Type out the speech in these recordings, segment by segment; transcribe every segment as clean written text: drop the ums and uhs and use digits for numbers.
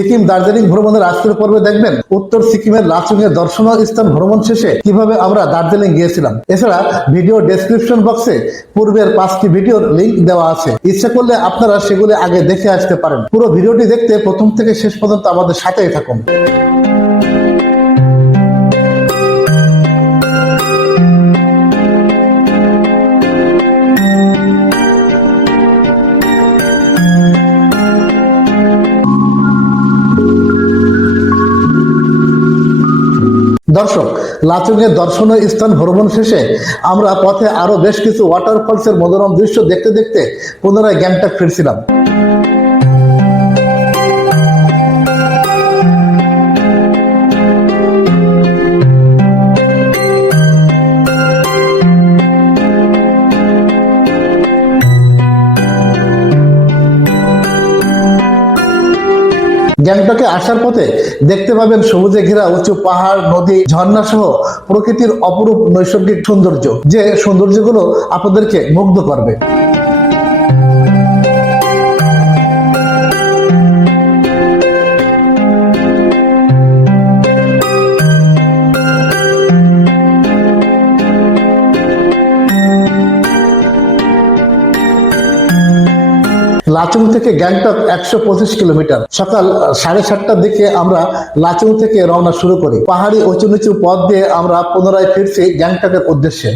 সিকিম দার্জিলিং ভ্রমণের আজকের পর্বে দেখবেন উত্তর সিকিমের লাচুং এর দর্শনীয় স্থান ভ্রমণ শেষে কিভাবে আমরা দার্জিলিং গিয়েছিলাম। এছাড়া ভিডিও ডেসক্রিপশন বক্সে পূর্বের 5টি ভিডিওর লিংক দেওয়া আছে, ইচ্ছা করলে আপনারা সেগুলি আগে দেখে আসতে পারেন। পুরো ভিডিওটি দেখতে প্রথম থেকে শেষ পর্যন্ত আমাদের সাথেই থাকুন। দর্শক, লাচুং এর দর্শনীয় স্থান ভ্রমণ শেষে আমরা পথে আরো বেশ কিছু ওয়াটারফলস এর মনোরম দৃশ্য দেখতে দেখতে পুনরায় গ্যাংটক ফিরছিলাম। গ্যাংটকে আসার পথে দেখতে পাবেন সবুজে ঘেরা উঁচু পাহাড়, নদী, ঝর্ণা সহ প্রকৃতির অপরূপ নৈসর্গিক সৌন্দর্য, যে সৌন্দর্যগুলো আপনাদেরকে মুগ্ধ করবে। লাচুং থেকে গ্যাংটক 125 কিলোমিটার। সকাল 7:30টার দিকে আমরা লাচুং থেকে রওনা শুরু করি। পাহাড়ি উঁচু নিচু পথ দিয়ে আমরা পুনরায় ফিরছি গ্যাংটকের উদ্দেশ্যে।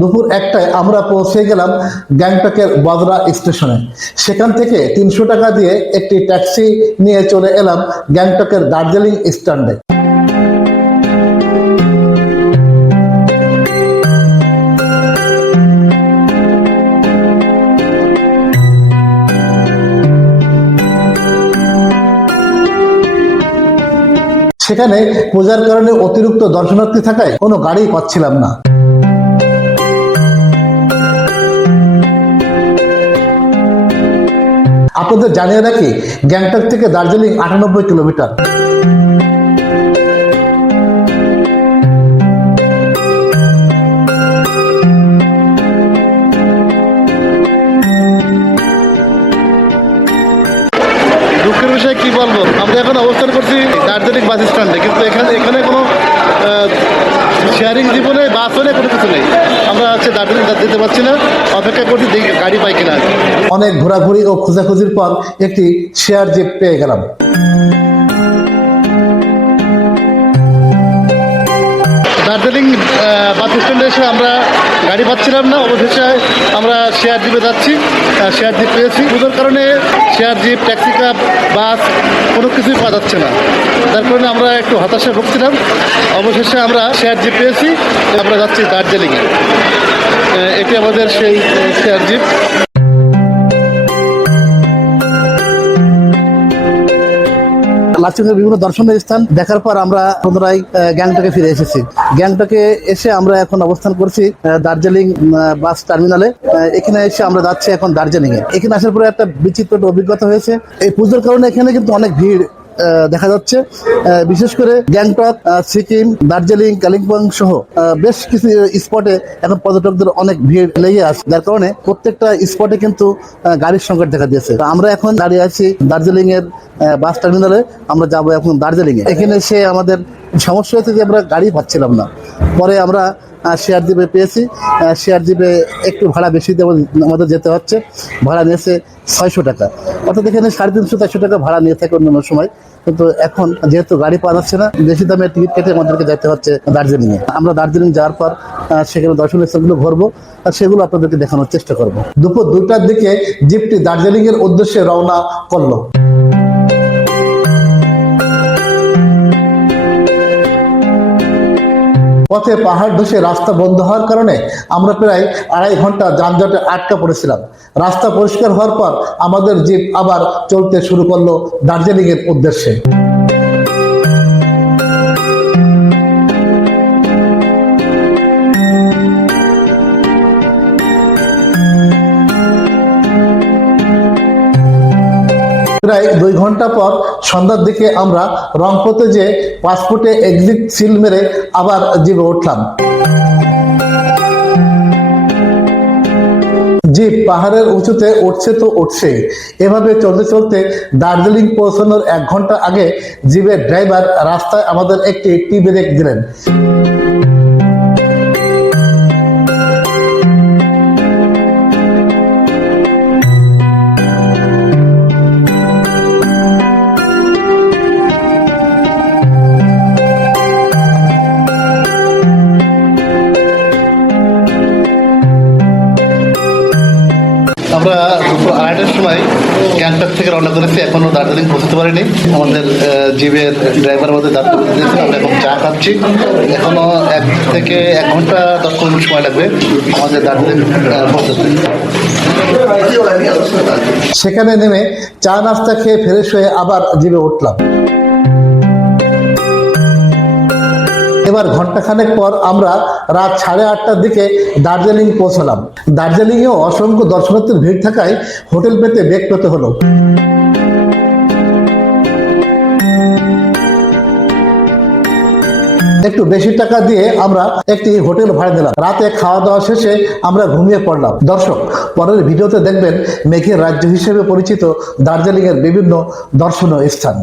দুপুর 1টায় আমরা পৌঁছে গেলাম গ্যাংটকের বদরা স্টেশনে। সেখান থেকে 300 টাকা দিয়ে একটি ট্যাক্সি নিয়ে চলে এলাম গ্যাংটকের দার্জিলিং স্ট্যান্ডে। সেখানে পূজার কারণে অতিরিক্ত দর্শনার্থী থাকায় কোনো গাড়ি পাচ্ছিলাম না। আপনাদের জানিয়ে রাখি, গ্যাংটক থেকে দার্জিলিং 98 কিলোমিটার। দুঃখের বিষয়ে কি বলবো, আমরা এখন অবস্থান করছি দার্জিলিং বাস স্ট্যান্ডে, কিন্তু এখানে কোনো শেয়ারিং জীবনে বাসও নেই, কোনো কিছু নেই। আমরা দার্জিলিং যেতে পারছি না, অপেক্ষা করছি গাড়ি পাই কিনা। অনেক ঘোরাঘুরি ও খোঁজাখুঁজির পর একটি শেয়ার জিপ পেয়ে গেলাম। দার্জিলিং বাস স্ট্যান্ডে এসে আমরা গাড়ি পাচ্ছিলাম না, অবশেষে আমরা শেয়ার জিপে যাচ্ছি। শেয়ার জিপ পেয়েছি, পুজোর কারণে শেয়ার জিপ, ট্যাক্সি ক্যাব, বাস কোনো কিছুই পাওয়া যাচ্ছে না, যার কারণে আমরা একটু হতাশায় ভুগছিলাম। অবশেষে আমরা শেয়ার জিপ পেয়েছি, আমরা যাচ্ছি দার্জিলিংয়ে। এটি আমাদের সেই শেয়ার জিপ। লাচুংয়ের বিভিন্ন দর্শনীয় স্থান দেখার পর আমরা পুনরায় গ্যাংটকে ফিরে এসেছি। গ্যাংটকে এসে আমরা এখন অবস্থান করছি দার্জিলিং বাস টার্মিনালে। এখানে এসে আমরা যাচ্ছি এখন দার্জিলিং এ। এখানে আসার পরে একটা বিচিত্র অভিজ্ঞতা হয়েছে। এই পুজোর কারণে এখানে কিন্তু অনেক ভিড় দেখা যাচ্ছে। বিশেষ করে গ্যাংটক, সিকিম, দার্জিলিং, কালিম্পং সহ বেশ কিছু স্পটে এখন পর্যটকদের অনেক ভিড় লেগে আছে, যার কারণে প্রত্যেকটা স্পটে কিন্তু গাড়ির সংকট দেখা দিয়েছে। আমরা এখন দাঁড়িয়ে আছি দার্জিলিং এর বাস টার্মিনালে। আমরা যাবো এখন দার্জিলিং এ। এখানে এসে আমাদের সমস্যা হয়েছে যে আমরা গাড়ি পাচ্ছিলাম না। পরে আমরা শেয়ার জিপে পেয়েছি। শেয়ার জিপে একটু ভাড়া বেশি দিয়ে আমাদের যেতে হচ্ছে। ভাড়া নিয়েছে 600 টাকা, অর্থাৎ এখানে 350-400 টাকা ভাড়া নিয়ে থাকে অন্যান্য সময়। কিন্তু এখন যেহেতু গাড়ি পাওয়া যাচ্ছে না, বেশি দামে টিকিট কেটে আমাদেরকে যেতে হচ্ছে দার্জিলিংয়ে। আমরা দার্জিলিং যাওয়ার পর সেখানে দর্শনীয় স্থানগুলো ঘুরবো আর সেগুলো আপনাদেরকে দেখানোর চেষ্টা করব। দুপুর 2টার দিকে জিপটি দার্জিলিং এর উদ্দেশ্যে রওনা করলো। পথে পাহাড় ধসে রাস্তা বন্ধ হওয়ার কারণে আমরা প্রায় 2.5 ঘন্টা যানজটে আটকা পড়েছিলাম। রাস্তা পরিষ্কার হওয়ার পর আমাদের জিপ আবার চলতে শুরু করলো দার্জিলিং এর উদ্দেশ্যে। প্রায় 2 ঘন্টা পর সন্ধ্যার দিকে আমরা রংপুতে যে পাসপোর্টে এক্সিট সিল মেরে আবার জিপে উঠলাম। জিপ পাহাড়ের উঁচুতে উঠছে তো উঠছে। এভাবে চলতে চলতে দার্জিলিং পৌঁছানোর 1 ঘন্টা আগে জিপের ড্রাইভার রাস্তায় আমাদের একটি টি ব্রেক দিলেন। আমরা দুপুর 2:30টার সময় গ্যাংটক থেকে রওনা করেছি, এখনো দার্জিলিং পৌঁছতে পারিনি। আমাদের জিপের ড্রাইভার আমাদের দার্জিলিং দিয়েছেন, আমরা এখন চা খাচ্ছি। এখনো 1 থেকে 1 ঘন্টা 10 মিনিট সময় লাগবে আমাদের দার্জিলিং পৌঁছতে। সেখানে নেমে চা নাস্তা খেয়ে ফ্রেশ হয়ে আবার জিপে উঠলাম। এবার ঘন্টাখানেক পর আমরা রাত 8:30টার দিকে দার্জিলিং পৌঁছলাম। দার্জিলিংয়েও অসংখ্য দর্শনার্থীর ভিড় থাকায় হোটেল পেতে বেগ পেতে হলো। একটু বেশি টাকা দিয়ে আমরা একটি হোটেল ভাড়া নিলাম। রাতে খাওয়া দাওয়া শেষে আমরা ঘুমিয়ে পড়লাম। দর্শক, পরের ভিডিওতে দেখবেন মেঘের রাজ্য হিসেবে পরিচিত দার্জিলিংয়ের বিভিন্ন দর্শনীয় স্থান।